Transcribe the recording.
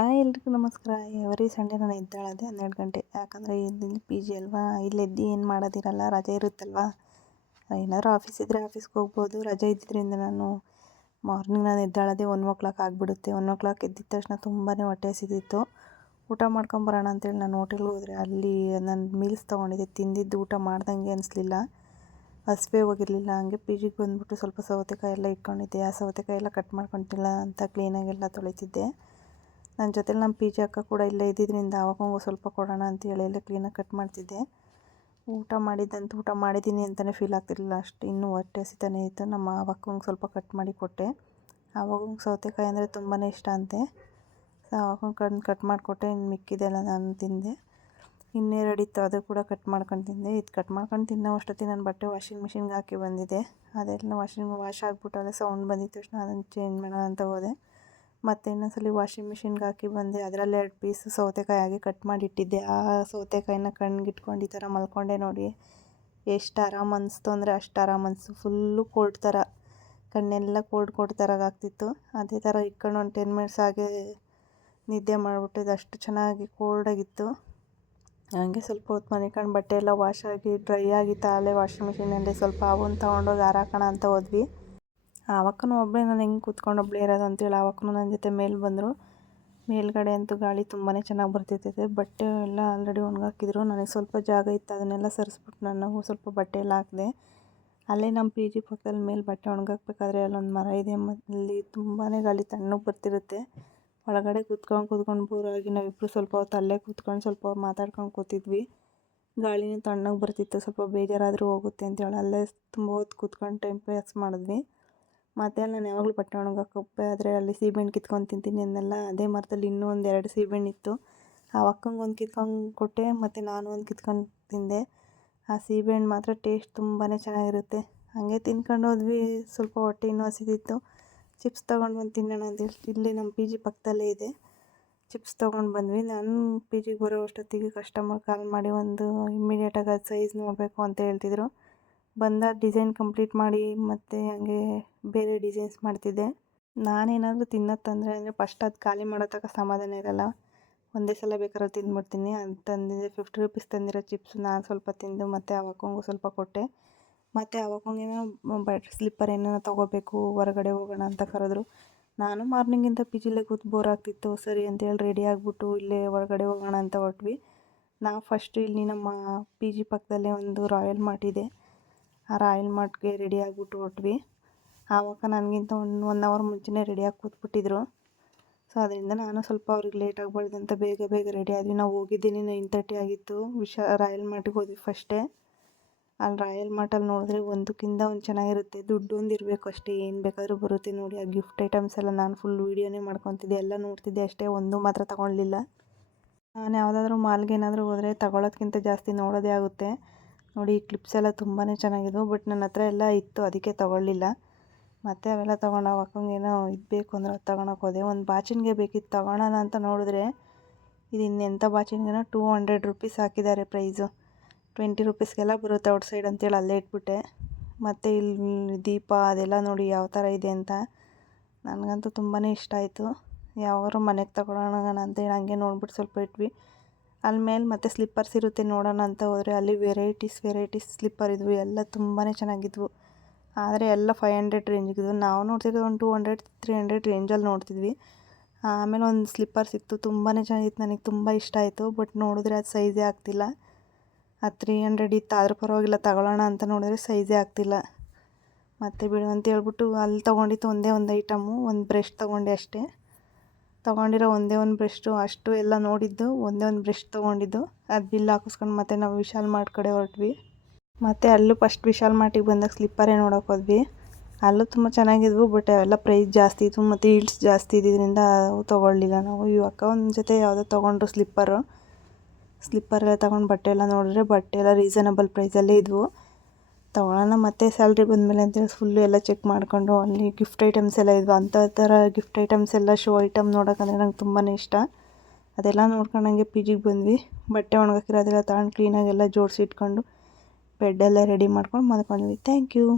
Hi ಎಲ್ರಿಗೂ ನಮಸ್ಕಾರ. Every Sunday ನಾನು ಎದ್ದೇಳೋದೆ 12 ಗಂಟೆ. ಯಾಕಂದರೆ ಇಲ್ಲಿ ಪಿ ಜಿ ಅಲ್ವಾ, ಇಲ್ಲಿ ಎದ್ದು ಏನು ಮಾಡೋದಿರಲ್ಲ, ರಜೆ ಇರುತ್ತಲ್ವ. ಏನಾದರೂ ಆಫೀಸ್ ಇದ್ದರೆ ಆಫೀಸ್ಗೆ ಹೋಗ್ಬೋದು. ರಜೆ ಇದ್ದಿದ್ದರಿಂದ ನಾನು ನಾನು ಎದ್ದೇಳೋದೆ 1 o'clock ಆಗಿಬಿಡುತ್ತೆ. 1 o'clock ಎದ್ದಿದ ತಕ್ಷಣ ತುಂಬಾ ಹೊಟ್ಟೆ ಹಸಿತಿತ್ತು. ಊಟ ಮಾಡ್ಕೊಂಬರೋಣ ಅಂತೇಳಿ ನಾನು ಹೋಟೆಲ್ಗೆ ಹೋದರೆ ಅಲ್ಲಿ ನಾನು ಮೀಲ್ಸ್ ತೊಗೊಂಡಿದ್ದೆ. ತಿಂದಿದ್ದು ಊಟ ಮಾಡ್ದಂಗೆ ಅನಿಸ್ಲಿಲ್ಲ, ಹಸಿವೆ ಹೋಗಿರಲಿಲ್ಲ. ಹಂಗೆ ಪಿ ಜಿಗೆ ಬಂದುಬಿಟ್ಟು ಸ್ವಲ್ಪ ಸೌತೆಕಾಯಿ ಎಲ್ಲ ಇಟ್ಕೊಂಡಿದ್ದೆ. ಆ ಸೌತೆಕಾಯಿ ಎಲ್ಲ ಕಟ್ ಮಾಡ್ಕೊತಿಲ್ಲ ಅಂತ ಕ್ಲೀನಾಗೆಲ್ಲ ತೊಳಿತಿದ್ದೆ. ನನ್ನ ಜೊತೆಲಿ ನಮ್ಮ ಪಿ ಜಿ ಅಕ್ಕ ಕೂಡ ಇಲ್ಲೇ ಇದ್ದಿದ್ದರಿಂದ ಅವಾಗೂ ಸ್ವಲ್ಪ ಕೊಡೋಣ ಅಂತೇಳಿ ಎಲ್ಲ ಕ್ಲೀನಾಗಿ ಕಟ್ ಮಾಡ್ತಿದ್ದೆ. ಊಟ ಮಾಡಿದ್ದೀನಿ ಅಂತಲೇ ಫೀಲ್ ಆಗ್ತಿರಲಿಲ್ಲ, ಅಷ್ಟು ಇನ್ನೂ ಹೊಟ್ಟೆ ಹಸಿತಾನೇ ಇತ್ತು. ನಮ್ಮ ಅವಕ್ಕಂಗೆ ಸ್ವಲ್ಪ ಕಟ್ ಮಾಡಿ ಕೊಟ್ಟೆ. ಅವಾಗಂಗೆ ಸೌತೆಕಾಯಿ ಅಂದರೆ ತುಂಬಾ ಇಷ್ಟ ಅಂತೆ. ಸೊ ಅವಾಗಂಗೆ ಕಟ್ ಮಾಡಿಕೊಟ್ಟೆ. ಇನ್ನು ಮಿಕ್ಕಿದೆಲ್ಲ ನಾನು ತಿಂದೆ. ಇನ್ನೆರಡು ಇತ್ತು, ಅದು ಕೂಡ ಕಟ್ ಮಾಡ್ಕೊಂಡು ತಿಂದೆ. ಇದು ಕಟ್ ಮಾಡ್ಕೊಂಡು ತಿನ್ನೋ ಅಷ್ಟೊತ್ತಿಗೆ ನನ್ನ ಬಟ್ಟೆ ವಾಷಿಂಗ್ ಮಿಷಿನ್ಗೆ ಹಾಕಿ ಬಂದಿದ್ದೆ. ಅದೆಲ್ಲ ವಾಶ್ ಆಗಿಬಿಟ್ಟು ಅಲ್ಲೇ ಸೌಂಡ್ ಬಂದಿದ್ದ ತಕ್ಷಣ ಅದನ್ನು ಚೇಂಜ್ ಮಾಡೋಣ ಅಂತ ಹೋದೆ. ಮತ್ತು ಇನ್ನೊಂದ್ಸಲ ವಾಷಿಂಗ್ ಮಿಷಿನ್ಗೆ ಹಾಕಿ ಬಂದೆ. ಅದರಲ್ಲಿ 2 ಪೀಸ್ ಸೌತೆಕಾಯಿ ಆಗಿ ಕಟ್ ಮಾಡಿ ಇಟ್ಟಿದ್ದೆ. ಆ ಸೌತೆಕಾಯಿನ ಕಣ್ಗಿಟ್ಕೊಂಡು ಈ ಥರ ಮಲ್ಕೊಂಡೆ ನೋಡಿ, ಎಷ್ಟು ಆರಾಮ ಅನಿಸ್ತು ಅಂದರೆ ಅಷ್ಟು ಆರಾಮ ಅನಿಸ್ತು. ಫುಲ್ಲು ಕೋಲ್ಡ್ ಥರ, ಕಣ್ಣೆಲ್ಲ ಕೋಲ್ಡ್ ಥರ ಆಗ್ತಿತ್ತು. ಅದೇ ಥರ ಇಟ್ಕೊಂಡು ಒಂದು 10 ಮಿನಿಟ್ಸ್ ಹಾಗೆ ನಿದ್ದೆ ಮಾಡಿಬಿಟ್ಟಿದ್ದು. ಅಷ್ಟು ಚೆನ್ನಾಗಿ ಕೋಲ್ಡಾಗಿತ್ತು. ಹಂಗೆ ಸ್ವಲ್ಪ ಹೊತ್ತು ಮನಿಕೊಂಡು ಬಟ್ಟೆ ಎಲ್ಲ ವಾಶ್ ಆಗಿ ಡ್ರೈ ಆಗಿತ್ತು ಅಲ್ಲೇ ವಾಷಿಂಗ್ ಮಿಷಿನಲ್ಲಿ. ಸ್ವಲ್ಪ ಅವನ್ನ ತೊಗೊಂಡೋಗಿ ಹಾರಾಕೋಣ ಅಂತ ಹೋದ್ವಿ. ಆವಕ್ಕೂ ಒಬ್ಬಳೇ ನಾನು ಹೆಂಗೆ ಕೂತ್ಕೊಂಡು ಒಬ್ಬಳೇ ಇರೋದು ಅಂತೇಳಿ ಆವಕ್ಕೂ ನನ್ನ ಜೊತೆ ಮೇಲೆ ಬಂದರು. ಮೇಲ್ಗಡೆ ಅಂತೂ ಗಾಳಿ ತುಂಬಾ ಚೆನ್ನಾಗಿ ಬರ್ತಿರ್ತೈತೆ. ಬಟ್ಟೆ ಎಲ್ಲ ಆಲ್ರೆಡಿ ಒಣಗಾಕಿದ್ರು. ನನಗೆ ಸ್ವಲ್ಪ ಜಾಗ ಇತ್ತು, ಅದನ್ನೆಲ್ಲ ಸರಿಸ್ಬಿಟ್ಟು ನಾನು ಸ್ವಲ್ಪ ಬಟ್ಟೆ ಎಲ್ಲ ಹಾಕಿದೆ. ಅಲ್ಲೇ ನಮ್ಮ ಪಿ ಜಿ ಪಕ್ಕದಲ್ಲಿ ಮೇಲೆ ಬಟ್ಟೆ ಒಣಗಾಕ್ಬೇಕಾದ್ರೆ ಅಲ್ಲೊಂದು ಮರ ಇದೆ. ಅಲ್ಲಿ ತುಂಬಾ ಗಾಳಿ ತಣ್ಣಗೆ ಬರ್ತಿರುತ್ತೆ. ಒಳಗಡೆ ಕೂತ್ಕೊಂಡು ಬೋರಾಗಿ ನಾವಿಬ್ಬರು ಸ್ವಲ್ಪ ಹೊತ್ತು ಅಲ್ಲೇ ಕೂತ್ಕೊಂಡು ಸ್ವಲ್ಪ ಮಾತಾಡ್ಕೊಂಡು ಕೂತಿದ್ವಿ. ಗಾಳಿನೂ ತಣ್ಣಗೆ ಬರ್ತಿತ್ತು. ಸ್ವಲ್ಪ ಬೇಜಾರಾದರೂ ಹೋಗುತ್ತೆ ಅಂತೇಳಿ ಅಲ್ಲೇ ತುಂಬ ಹೊತ್ತು ಕೂತ್ಕೊಂಡು ಟೈಮ್ ಪಾಸ್ ಮಾಡಿದ್ವಿ. ಮತ್ತು ನಾನು ಯಾವಾಗಲೂ ಬಟ್ಟೆ ಒಣಗಾಕೋಕೆ ಆದರೆ ಅಲ್ಲಿ ಸೀಬೆಹಣ್ಣು ಕಿತ್ಕೊಂಡು ತಿಂತೀನಿ ಅಂದೆಲ್ಲ, ಅದೇ ಮರದಲ್ಲಿ ಇನ್ನೂ 2 ಸೀಬೆಹಣ್ಣು ಇತ್ತು. ಆ ಅಕ್ಕಂಗೆ ಒಂದು ಕಿತ್ಕೊಂಡು ಕೊಟ್ಟೆ, ಮತ್ತು ನಾನು ಒಂದು ಕಿತ್ಕೊಂಡು ತಿಂದೆ. ಆ ಸೀಬೆಹಣ್ಣು ಮಾತ್ರ ಟೇಸ್ಟ್ ತುಂಬಾ ಚೆನ್ನಾಗಿರುತ್ತೆ. ಹಾಗೆ ತಿನ್ಕೊಂಡು ಹೋದ್ವಿ. ಸ್ವಲ್ಪ ಹೊಟ್ಟೆ ಇನ್ನೂ ಹಸಿತಿತ್ತು. ಚಿಪ್ಸ್ ತೊಗೊಂಡು ಬಂದು ತಿನ್ನೋಣ ಅಂತೇಳಿ ಇಲ್ಲಿ ನಮ್ಮ ಪಿ ಜಿ ಪಕ್ಕದಲ್ಲೇ ಇದೆ, ಚಿಪ್ಸ್ ತೊಗೊಂಡು ಬಂದ್ವಿ. ನಾನು ಪಿ ಜಿಗೆ ಬರೋ ಅಷ್ಟೊತ್ತಿಗೆ ಕಸ್ಟಮರ್ ಕಾಲ್ ಮಾಡಿ ಒಂದು ಇಮ್ಮಿಡಿಯೇಟಾಗಿ ಅದು ಸೈಜ್ ನೋಡಬೇಕು ಅಂತ ಹೇಳ್ತಿದ್ರು. ಬಂದಾಗ ಡಿಸೈನ್ ಕಂಪ್ಲೀಟ್ ಮಾಡಿ ಮತ್ತು ಹಾಗೆ ಬೇರೆ ಡಿಸೈನ್ಸ್ ಮಾಡ್ತಿದ್ದೆ. ನಾನೇನಾದರೂ ತಿನ್ನೋದು ತಂದರೆ ಅಂದರೆ ಫಸ್ಟ್ ಅದು ಖಾಲಿ ಮಾಡೋ ತನಕ ಸಮಾಧಾನ ಇರೋಲ್ಲ. ಒಂದೇ ಸಲ ಬೇಕಾದ್ರೆ ತಿಂದ್ಬಿಡ್ತೀನಿ. ಅದು ತಂದಿದ್ದೆ 50 ರೂಪೀಸ್ ತಂದಿರೋ ಚಿಪ್ಸ್ ನಾನು ಸ್ವಲ್ಪ ತಿಂದು ಮತ್ತು ಅವಕ್ಕಂಗೂ ಸ್ವಲ್ಪ ಕೊಟ್ಟೆ. ಮತ್ತು ಅವಕ್ಕಂಗೇನೋ ಸ್ಲಿಪ್ಪರ್ ಏನೋ ತೊಗೋಬೇಕು, ಹೊರಗಡೆ ಹೋಗೋಣ ಅಂತ ಕರೆದ್ರು. ನಾನು ಮಾರ್ನಿಂಗಿಂದ ಪಿ ಜಿಲೇ ಕೂತು ಬೋರ್ ಆಗ್ತಿತ್ತು. ಸರಿ ಅಂತೇಳಿ ರೆಡಿ ಆಗಿಬಿಟ್ಟು ಇಲ್ಲೇ ಹೊರಗಡೆ ಹೋಗೋಣ ಅಂತ ಹೊರಟ್ವಿ. ನಾವು ಫಸ್ಟು ಇಲ್ಲಿ ನಮ್ಮ ಪಿ ಜಿ ಪಕ್ಕದಲ್ಲೇ ಒಂದು ರಾಯಲ್ ಮಾರ್ಟ್ ಇದೆ. ಆ ರಾಯಲ್ ಮಾರ್ಟ್ಗೆ ರೆಡಿ ಆಗಿಬಿಟ್ಟು ಹೊರಟ್ವಿ. ಆವಾಗ ನನಗಿಂತ 1 ಅವರ್ ಮುಂಚೆನೇ ರೆಡಿಯಾಗಿ ಕೂತ್ಬಿಟ್ಟಿದ್ರು. ಸೊ ಅದರಿಂದ ನಾನು ಸ್ವಲ್ಪ ಅವ್ರಿಗೆ ಲೇಟ್ ಆಗಬಾರ್ದು ಅಂತ ಬೇಗ ರೆಡಿ ಆದ್ವಿ. ನಾವು ಹೋಗಿದ್ದೀನಿ 9:30 ಆಗಿತ್ತು. ರಾಯಲ್ ಮಾರ್ಟಿಗೆ ಹೋದ್ವಿ ಫಸ್ಟೇ. ಅಲ್ಲಿ ರಾಯಲ್ ಮಾರ್ಟಲ್ಲಿ ನೋಡಿದ್ರೆ ಒಂದಕ್ಕಿಂತ ಒಂದು ಚೆನ್ನಾಗಿರುತ್ತೆ. ದುಡ್ಡು ಒಂದು ಇರಬೇಕು ಅಷ್ಟೇ, ಏನು ಬೇಕಾದರೂ ಬರುತ್ತೆ ನೋಡಿ. ಆ ಗಿಫ್ಟ್ ಐಟಮ್ಸ್ ಎಲ್ಲ ನಾನು ಫುಲ್ ವೀಡಿಯೋನೇ ಮಾಡ್ಕೊತಿದ್ದೆ, ಎಲ್ಲ ನೋಡ್ತಿದ್ದೆ ಅಷ್ಟೇ, ಒಂದು ಮಾತ್ರ ತೊಗೊಳ್ಲಿಲ್ಲ. ನಾನು ಯಾವುದಾದ್ರೂ ಮಾಲ್ಗೆ ಏನಾದರೂ ಹೋದರೆ ತಗೊಳ್ಳೋದಕ್ಕಿಂತ ಜಾಸ್ತಿ ನೋಡೋದೇ ಆಗುತ್ತೆ ನೋಡಿ. ಈ ಕ್ಲಿಪ್ಸ್ ಎಲ್ಲ ತುಂಬಾ ಚೆನ್ನಾಗಿದ್ವು, ಬಟ್ ನನ್ನ ಹತ್ರ ಎಲ್ಲ ಇತ್ತು, ಅದಕ್ಕೆ ತೊಗೊಳ್ಳಿಲ್ಲ. ಮತ್ತು ಅವೆಲ್ಲ ತೊಗೊಂಡು ಅವಕ್ಕಂಗೆ ಏನೋ ಇದು ಬೇಕು ಅಂದರೆ ಅದು ತೊಗೊಳಕ್ಕೆ ಹೋದೆ. ಒಂದು ಬಾಚಿನ್ಗೆ ಬೇಕಿತ್ತು, ತೊಗೊಳೋಣ ಅಂತ ನೋಡಿದ್ರೆ ಇದು ಇನ್ನೆಂಥ ಬಾಚಿನ್ಗೆನೋ 200 ರೂಪೀಸ್ ಹಾಕಿದ್ದಾರೆ ಪ್ರೈಸು. 20 ರೂಪೀಸ್ಗೆಲ್ಲ ಬರುತ್ತೆ ಔಟ್ಸೈಡ್ ಅಂತೇಳಿ ಅಲ್ಲೇ ಇಟ್ಬಿಟ್ಟೆ. ಮತ್ತು ಇಲ್ಲಿ ದೀಪ ಅದೆಲ್ಲ ನೋಡಿ ಯಾವ ಥರ ಇದೆ ಅಂತ ನನಗಂತೂ ತುಂಬಾ ಇಷ್ಟ ಆಯಿತು. ಯಾವಾಗಾದ್ರೂ ಮನೆಗೆ ತಗೊಳ್ಳೋಣ ಅಂತೇಳಿ ಹಂಗೆ ನೋಡ್ಬಿಟ್ಟು ಸ್ವಲ್ಪ ಇಟ್ವಿ. ಅಲ್ಲಿ ಮೇಲೆ ಮತ್ತು ಸ್ಲಿಪ್ಪರ್ಸ್ ಇರುತ್ತೆ ನೋಡೋಣ ಅಂತ ಹೋದರೆ ಅಲ್ಲಿ ವೆರೈಟೀಸ್ ಸ್ಲಿಪ್ಪರ್ ಇದ್ವು. ಎಲ್ಲ ತುಂಬಾ ಚೆನ್ನಾಗಿದ್ವು, ಆದರೆ ಎಲ್ಲ 500 ರೇಂಜಿಗಿದ್ವು. ನಾವು ನೋಡ್ತಿದ್ವಿ ಒಂದು 200-300 ರೇಂಜಲ್ಲಿ ನೋಡ್ತಿದ್ವಿ. ಆಮೇಲೆ ಒಂದು ಸ್ಲಿಪ್ಪರ್ ಸಿಕ್ತು, ತುಂಬಾ ಚೆನ್ನಾಗಿತ್ತು, ನನಗೆ ತುಂಬ ಇಷ್ಟ ಆಯಿತು. ಬಟ್ ನೋಡಿದ್ರೆ ಅದು ಸೈಜೇ ಆಗ್ತಿಲ್ಲ. ಅದು 300 ಇತ್ತು, ಆದರೂ ಪರವಾಗಿಲ್ಲ ತಗೊಳ್ಳೋಣ ಅಂತ ನೋಡಿದ್ರೆ ಸೈಜೇ ಆಗ್ತಿಲ್ಲ. ಮತ್ತು ಬಿಡು ಅಂತ ಹೇಳ್ಬಿಟ್ಟು ಅಲ್ಲಿ ತೊಗೊಂಡಿತ್ತು ಒಂದೇ ಒಂದು ಐಟಮು, ಒಂದು ಬ್ರಷ್ ತೊಗೊಂಡೆ ಅಷ್ಟೇ. ತೊಗೊಂಡಿರೋ ಒಂದೇ ಒಂದು ಬ್ರಷ್ಟು ಅಷ್ಟು ಎಲ್ಲ ನೋಡಿದ್ದು, ಒಂದೇ ಒಂದು ಬ್ರಷ್ ತೊಗೊಂಡಿದ್ದು. ಅದು ಬಿಲ್ ಹಾಕಿಸ್ಕೊಂಡು ಮತ್ತು ನಾವು ವಿಶಾಲ್ ಮಾರ್ಟ್ ಕಡೆ ಹೊರಟ್ವಿ. ಮತ್ತು ಅಲ್ಲೂ ಫಸ್ಟ್ ವಿಶಾಲ್ ಮಾರ್ಟಿಗೆ ಬಂದಾಗ ಸ್ಲಿಪ್ಪರೇ ನೋಡೋಕೆ ಹೋದ್ವಿ. ಅಲ್ಲೂ ತುಂಬ ಚೆನ್ನಾಗಿದ್ವು, ಬಟ್ ಅವೆಲ್ಲ ಪ್ರೈಸ್ ಜಾಸ್ತಿ ಇತ್ತು ಮತ್ತು ಈಲ್ಡ್ಸ್ ಜಾಸ್ತಿ ಇದ್ದಿದ್ದರಿಂದ ಅವು ತೊಗೊಳ್ಳಿಲ್ಲ ನಾವು. ಅಕ್ಕ ಒಂದು ಜೊತೆ ಯಾವುದೋ ತೊಗೊಂಡ್ರು ಸ್ಲಿಪ್ಪರೆಲ್ಲ ತೊಗೊಂಡು ಬಟ್ಟೆ ಎಲ್ಲ ನೋಡಿದ್ರೆ ಬಟ್ಟೆ ಎಲ್ಲ ರೀಸನಬಲ್ ಪ್ರೈಸಲ್ಲೇ ಇದ್ವು. ತೊಗೊಳ್ಳೋಣ ಮತ್ತು ಸ್ಯಾಲ್ರಿ ಬಂದಮೇಲೆ ಅಂತೇಳಿ ಫುಲ್ಲು ಎಲ್ಲ ಚೆಕ್ ಮಾಡ್ಕೊಂಡು ಅಲ್ಲಿ ಗಿಫ್ಟ್ ಐಟಮ್ಸ್ ಎಲ್ಲ ಇದ್ವು. ಅಂಥ ಥರ ಗಿಫ್ಟ್ ಐಟಮ್ಸ್ ಎಲ್ಲ ಶೋ ಐಟಮ್ ನೋಡೋಕ್ಕಂದ್ರೆ ನಂಗೆ ತುಂಬಾ ಇಷ್ಟ. ಅದೆಲ್ಲ ನೋಡ್ಕೊಂಡಂಗೆ ಪಿ ಜಿಗೆ ಬಂದ್ವಿ. ಬಟ್ಟೆ ಒಣಗಾಕಿರೋದೆಲ್ಲ ತಗೊಂಡು ಕ್ಲೀನಾಗೆಲ್ಲ ಜೋಡಿಸಿ ಇಟ್ಕೊಂಡು ಬೆಡ್ಡೆಲ್ಲ ರೆಡಿ ಮಾಡ್ಕೊಂಡು ಮಲ್ಕೊಂಡ್ವಿ. Thank you.